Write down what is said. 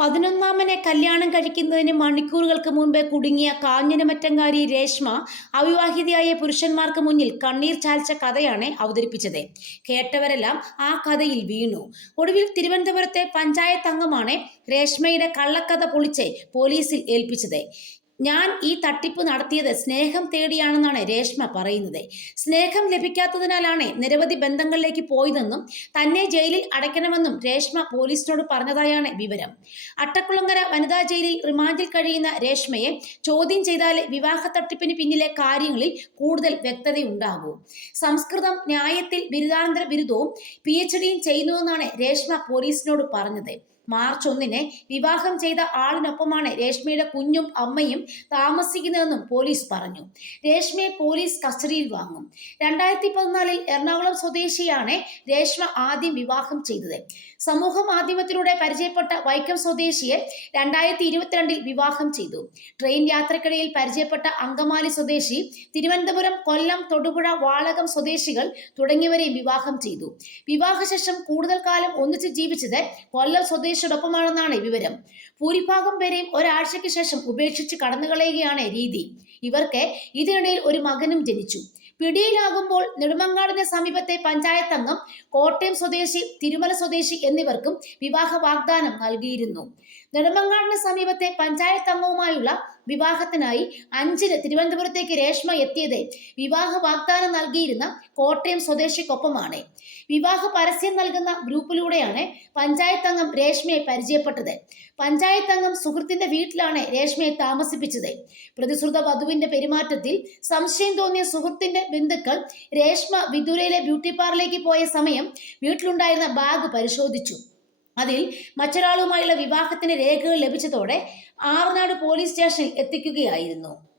പതിനൊന്നാമനെ കല്യാണം കഴിക്കുന്നതിന് മണിക്കൂറുകൾക്ക് മുൻപേ കുടുങ്ങിയ കാഞ്ഞനമറ്റങ്കാരി രേഷ്മ അവിവാഹിതയായ പുരുഷന്മാർക്ക് മുന്നിൽ കണ്ണീർ ചാൽച്ച കഥയാണ് അവതരിപ്പിച്ചത്. കേട്ടവരെല്ലാം ആ കഥയിൽ വീണു. ഒടുവിൽ തിരുവനന്തപുരത്തെ പഞ്ചായത്ത് അംഗമാണ് രേഷ്മയുടെ കള്ളക്കഥ പൊളിച്ച് പോലീസിൽ ഏൽപ്പിച്ചത്. ഞാൻ ഈ തട്ടിപ്പ് നടത്തിയത് സ്നേഹം തേടിയാണെന്നാണ് രേഷ്മ പറയുന്നത്. സ്നേഹം ലഭിക്കാത്തതിനാലാണ് നിരവധി ബന്ധങ്ങളിലേക്ക് പോയതെന്നും തന്നെ ജയിലിൽ അടയ്ക്കണമെന്നും രേഷ്മ പോലീസിനോട് പറഞ്ഞതായാണ് വിവരം. അട്ടക്കുളങ്ങര വനിതാ ജയിലിൽ റിമാൻഡിൽ കഴിയുന്ന രേഷ്മയെ ചോദ്യം ചെയ്താൽ വിവാഹ തട്ടിപ്പിന് പിന്നിലെ കാര്യങ്ങളിൽ കൂടുതൽ വ്യക്തതയുണ്ടാകൂ. സംസ്കൃതം ന്യായത്തിൽ ബിരുദാനന്തര ബിരുദവും പി എച്ച് ഡിയും ചെയ്യുന്നുവെന്നാണ് രേഷ്മ പോലീസിനോട് പറഞ്ഞത്. മാർച്ച് ഒന്നിന് വിവാഹം ചെയ്ത ആളിനൊപ്പമാണ് രേഷ്മയുടെ കുഞ്ഞും അമ്മയും താമസിക്കുന്നതെന്നും പോലീസ് പറഞ്ഞു. രേഷ്മയെ പോലീസ് കസ്റ്റഡിയിൽ വാങ്ങും. രണ്ടായിരത്തി പതിനാലിൽ എറണാകുളം സ്വദേശിയാണ് രേഷ്മ ആദ്യം വിവാഹം ചെയ്തത്. സമൂഹ മാധ്യമത്തിലൂടെ പരിചയപ്പെട്ട വൈക്കം സ്വദേശിയെ രണ്ടായിരത്തി ഇരുപത്തിരണ്ടിൽ വിവാഹം ചെയ്തു. ട്രെയിൻ യാത്രക്കിടയിൽ പരിചയപ്പെട്ട അങ്കമാലി സ്വദേശി തിരുവനന്തപുരം കൊല്ലം തൊടുപുഴ വാളകം സ്വദേശികൾ തുടങ്ങിയവരെ വിവാഹം ചെയ്തു. വിവാഹശേഷം കൂടുതൽ കാലം ഒന്നിച്ച് ജീവിച്ചത് കൊല്ലം സ്വദേശിയോടൊപ്പമാണെന്നാണ് വിവരം. ഭൂരിഭാഗം പേരെയും ഒരാഴ്ചയ്ക്ക് ശേഷം ഉപേക്ഷിച്ച് കടന്നുകളയുകയാണ് രീതി. ഇവർക്ക് ഇതിനിടയിൽ ഒരു മകനും ജനിച്ചു. പിടിയിലാകുമ്പോൾ നെടുമങ്ങാടിന് സമീപത്തെ പഞ്ചായത്ത് അംഗം കോട്ടയം സ്വദേശി തിരുമല സ്വദേശി എന്നിവർക്കും വിവാഹ വാഗ്ദാനം നൽകിയിരുന്നു. നെടുമങ്ങാടിന് സമീപത്തെ പഞ്ചായത്ത് അംഗവുമായുള്ള വിവാഹത്തിനായി അഞ്ചിന് തിരുവനന്തപുരത്തേക്ക് രേഷ്മ എത്തിയത് വിവാഹ വാഗ്ദാനം നൽകിയിരുന്ന കോട്ടയം സ്വദേശിക്കൊപ്പമാണ്. വിവാഹ പരസ്യം നൽകുന്ന ഗ്രൂപ്പിലൂടെയാണ് പഞ്ചായത്ത് അംഗം രേഷ്മയെ പരിചയപ്പെട്ടത്. പഞ്ചായത്ത് അംഗം സുഹൃത്തിന്റെ വീട്ടിലാണ് രേഷ്മയെ താമസിപ്പിച്ചത്. പ്രതിശ്രുത വധുവിന്റെ പെരുമാറ്റത്തിൽ സംശയം തോന്നിയ സുഹൃത്തിന്റെ ബന്ധുക്കൾ രേഷ്മ വിദൂരയിലെ ബ്യൂട്ടി പാർലറിലേക്ക് പോയ സമയം വീട്ടിലുണ്ടായിരുന്ന ബാഗ് പരിശോധിച്ചു. അതിൽ മറ്റൊരാളുമായുള്ള വിവാഹത്തിന്റെ രേഖകൾ ലഭിച്ചതോടെ ആറനാട് പോലീസ് സ്റ്റേഷനിൽ എത്തിക്കുകയായിരുന്നു.